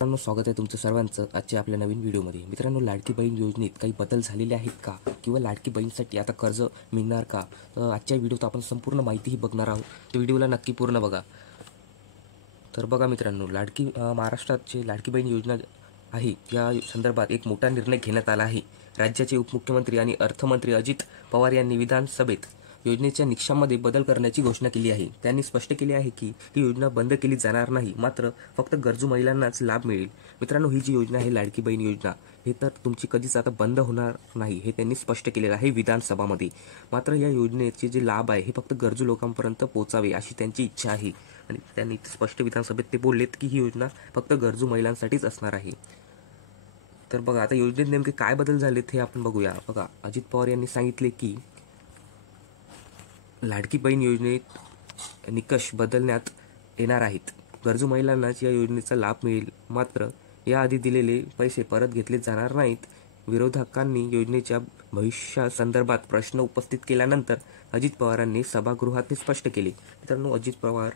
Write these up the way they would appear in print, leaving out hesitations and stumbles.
मित्रांनो, स्वागत आहे तुमचं सर्वांचं आजच्या आपल्या नवीन व्हिडिओमध्ये. मित्रांनो, लाडकी बहीण योजनेत काही बदल झालेले आहेत का, किंवा लाडकी बहीणसाठी आता कर्ज मिळणार का? तर आजच्या व्हिडिओत आपण संपूर्ण माहितीही बघणार आहोत. तर व्हिडिओला नक्की पूर्ण बघा. तर बघा मित्रांनो, महाराष्ट्रात जे लाडकी बहीण योजना आहे या संदर्भात एक मोठा निर्णय घेण्यात आला आहे. राज्याचे उपमुख्यमंत्री आणि अर्थमंत्री अजित पवार यांनी विधानसभेत योजनेच्या निकषांमध्ये बदल करण्याची घोषणा केली आहे. त्यांनी स्पष्ट केले आहे की ही योजना बंद केली जाणार नाही, मात्र फक्त गरजू महिलांनाच लाभ मिळेल. मित्रांनो, ही जी योजना आहे लाडकी बहीण योजना, हे तर तुमची कधीच आता बंद होणार नाही, हे त्यांनी स्पष्ट केलेलं आहे विधानसभामध्ये. मात्र या योजनेचे जे लाभ आहे हे फक्त गरजू लोकांपर्यंत पोहोचावे अशी त्यांची इच्छा आहे. आणि त्यांनी स्पष्ट विधानसभेत ते बोललेत की ही योजना फक्त गरजू महिलांसाठीच असणार आहे. तर बघा, आता योजनेत नेमके काय बदल झालेत हे आपण बघूया. बघा, अजित पवार यांनी सांगितले की लाडकी बहीण योजनेत निकष बदलण्यात येणार आहेत. गरजू महिलांनाच या योजनेचा लाभ मिळेल, मात्र याआधी दिलेले पैसे परत घेतले जाणार नाहीत. विरोधकांनी योजनेच्या भविष्यासंदर्भात प्रश्न उपस्थित केल्यानंतर अजित पवारांनी सभागृहात हे स्पष्ट केले. मित्रांनो, अजित पवार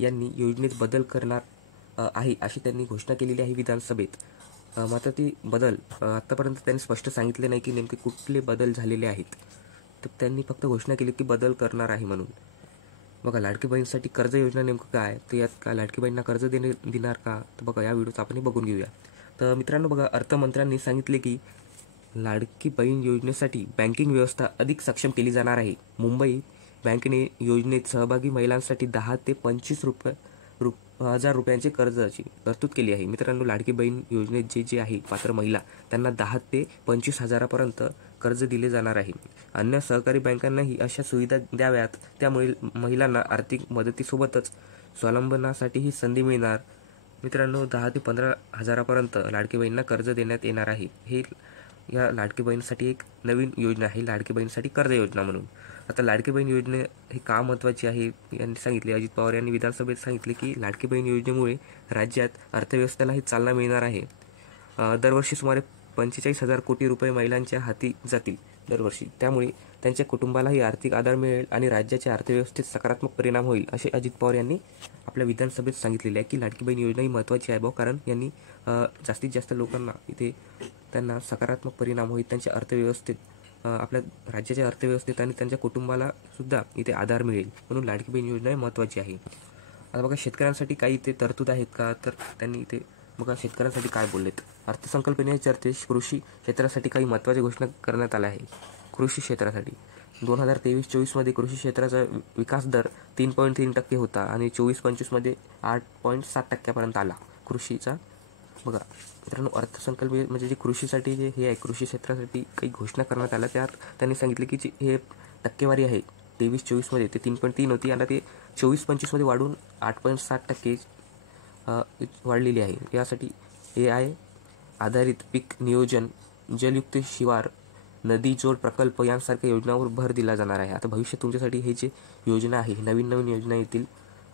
यांनी योजनेत बदल करणार आहे अशी त्यांनी घोषणा केलेली आहे विधानसभेत. मात्र ती बदल आतापर्यंत त्यांनी स्पष्ट सांगितले नाही की नेमके कुठले बदल झालेले आहेत. तर त्यांनी फक्त घोषणा केली की बदल करणार आहे म्हणून. बघा, लाडकी बहीणसाठी कर्ज योजना नेमकं काय, तर यात का लाडकी बहीणना कर्ज देणार का, तर बघा या व्हिडिओत आपण बघून घेऊया. तर मित्रांनो, बघा, अर्थमंत्र्यांनी सांगितले की लाडकी बहीण योजनेसाठी बँकिंग व्यवस्था अधिक सक्षम केली जाणार आहे. मुंबई बँकेने योजनेत सहभागी महिलांसाठी 10 ते 25 हजार रुपयांचे कर्जाची तरतूद केली आहे. मित्रांनो, लाडकी बहीण योजनेत जे आहे पात्र महिला, त्यांना 10 ते 25 हजारापर्यंत कर्ज दिले जाणार आहे. अन्य सहकारी बँकांनाही अशा सुविधा द्याव्यात, त्यामुळे महिलांना आर्थिक मदतीसोबतच स्वावलंबनासाठीही संधी मिळणार. मित्रांनो, 10 ते 15 हजारापर्यंत लाडकी बहीणना कर्ज देण्यात येणार आहे. हे या लाडकी बहीणसाठी एक नवीन योजना आहे, लाडकी बहीणसाठी कर्ज योजना म्हणून. आता लाडकी बहीण योजना ही का महत्त्वाची आहे यांनी सांगितले. अजित पवार यांनी विधानसभेत सांगितले की लाडकी बहीण योजनेमुळे राज्यात अर्थव्यवस्थेलाही चालना मिळणार आहे. दरवर्षी सुमारे 45,000 कोटी रुपये महिलांच्या हाती जातील दरवर्षी. त्यामुळे त्यांच्या कुटुंबालाही आर्थिक आधार मिळेल आणि राज्याच्या अर्थव्यवस्थेत सकारात्मक परिणाम होईल, असे अजित पवार यांनी आपल्या विधानसभेत सांगितलेले आहे की लाडकी बहीण योजना ही महत्त्वाची आहे कारण यांनी जास्तीत जास्त लोकांना इथे त्यांना सकारात्मक परिणाम होईल, त्यांच्या अर्थव्यवस्थेत, आपल्या राज्याच्या अर्थव्यवस्थेत आणि त्यांच्या कुटुंबाला सुद्धा इथे आधार मिळेल, म्हणून लाडकी बहीण योजना ही महत्त्वाची आहे. आता बघा, शेतकऱ्यांसाठी काही इथे तरतूद आहेत का, तर त्यांनी इथे बघा शेतकऱ्यांसाठी काय बोललेत. अर्थसंकल्पीय चर्चेत कृषी क्षेत्रासाठी काही महत्त्वाच्या घोषणा करण्यात आल्या आहे. कृषी क्षेत्रासाठी 2023-24 कृषी क्षेत्राचा विकास दर 3.3% होता आणि 24-25 8.7% आला कृषीचा. बघा मित्रांनो, अर्थसंकल्पीय म्हणजे जे कृषीसाठी जे हे आहे, कृषी क्षेत्रासाठी काही घोषणा करण्यात आल्या. त्यात त्यांनी सांगितले की हे टक्केवारी आहे 23-24 ते 3.3 होती, आता ते 24-25 वाढून 8.7% वाढलेली आहे. यासाठी AI आधारित पीक नियोजन, जलयुक्त शिवार, नदी जोड प्रकल्प यांसारख्या योजनांवर भर दिला जाणार आहे. आता भविष्यात तुमच्यासाठी हे जे योजना आहे, नवीन योजना येतील.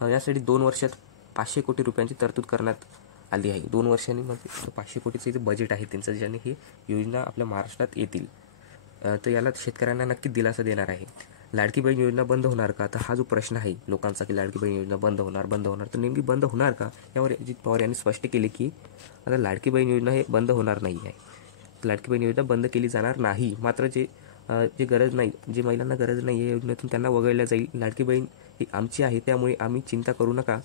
यासाठी 2 वर्षात 500 कोटी रुपयांची तरतूद करण्यात आली आहे. 2 वर्षांनी म्हणजे 500 कोटीचं इथे बजेट आहे त्यांचं, ज्याने ही योजना आपल्या महाराष्ट्रात येतील. तर याला शेतकऱ्यांना नक्की दिलासा देणार आहे. लाडकी बहीण योजना बंद होणार का, तर हा जो प्रश्न आहे लोकांचा की लाडकी बहीण योजना बंद होणार, तर नेमकी बंद होणार का, यावर अजित पवार यांनी स्पष्ट केले की आता लाडकी बहीण योजना हे बंद होणार नाही आहे. लाडकी बहीण योजना बंद केली जाणार नाही, मात्र जे गरज नाही, जे महिलांना गरज नाही या योजनेतून त्यांना वगळल्या जाईल. लाडकी बहीण ही आमची आहे, त्यामुळे आम्ही चिंता करू नका,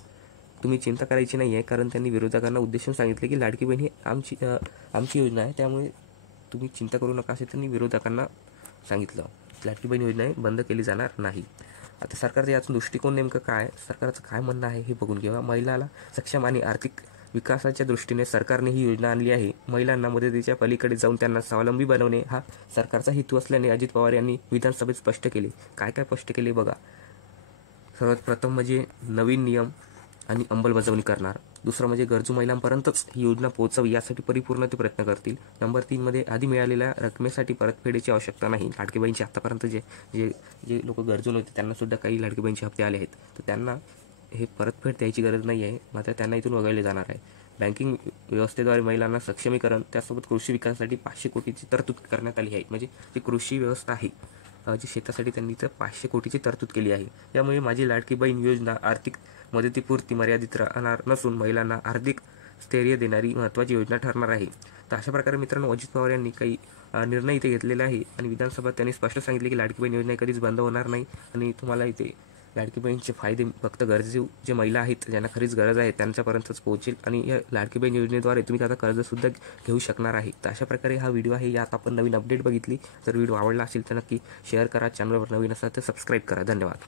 तुम्ही चिंता करायची नाही आहे. कारण त्यांनी विरोधकांना उद्देशून सांगितले की लाडकी बहीण ही आमची योजना आहे, त्यामुळे तुम्ही चिंता करू नका, असे त्यांनी विरोधकांना सांगितलं. लाडकी बहीण योजना बंद केली जाणार नाही. आता सरकारचा याचा दृष्टिकोन नेमकं काय, सरकारचं काय म्हणणं आहे हे बघून घेऊया. महिलाला सक्षम आणि आर्थिक विकासाच्या दृष्टीने सरकारने ही योजना आणली आहे. महिलांना मदतीच्या पलीकडे जाऊन त्यांना स्वावलंबी बनवणे हा सरकारचा हेतू असल्याने अजित पवार यांनी विधानसभेत स्पष्ट केले. काय स्पष्ट केले बघा. सर्वात प्रथम म्हणजे नवीन नियम आणि अंमलबजावणी करणार. दुसरं म्हणजे गरजू महिलांपर्यंतच ही योजना पोहोचावी यासाठी परिपूर्ण ते प्रयत्न करतील. नंबर 3 आधी मिळालेल्या रकमेसाठी परतफेडीची आवश्यकता नाही. लाडकी बहीणचे आतापर्यंत जे लोक गरजू नव्हते त्यांना सुद्धा काही लाडकी बहीणचे हप्ते आले आहेत, तर त्यांना हे परतफेड द्यायची गरज नाही आहे, मात्र त्यांना इथून वगळले जाणार आहे. बँकिंग व्यवस्थेद्वारे महिलांना सक्षमीकरण, त्यासोबत कृषी विकासासाठी 500 कोटीची तरतूद करण्यात आली आहे. म्हणजे जी कृषी व्यवस्था आहे, जी शेतासाठी त्यांनी तर 500 कोटीची तरतूद केली आहे. यामुळे माझी लाडकी बहीण योजना आर्थिक मदतीपुरती मर्यादित राहणार नसून महिलांना आर्थिक स्थैर्य देणारी महत्त्वाची योजना ठरणार आहे. तर अशा प्रकारे मित्रांनो अजित पवार यांनी काही निर्णय इथे घेतलेले आहे आणि विधानसभेत त्यांनी स्पष्ट सांगितले की लाडकी बहीण योजना कधीच बंद होणार नाही आणि तुम्हाला इथे लाडकी बहीणचे फायदे फक्त गरजू जे महिला आहेत ज्यांना खरीच गरज आहे त्यांच्यापर्यंतच पोहोचेल आणि या लाडकी बहीण योजनेद्वारे तुम्ही आता कर्जसुद्धा घेऊ शकणार आहे. तर अशा प्रकारे हा व्हिडिओ आहे. यात आपण नवीन अपडेट बघितली. तर व्हिडिओ आवडला असेल तर नक्की शेअर करा. चॅनलवर नवीन असाल तर सबस्क्राईब करा. धन्यवाद.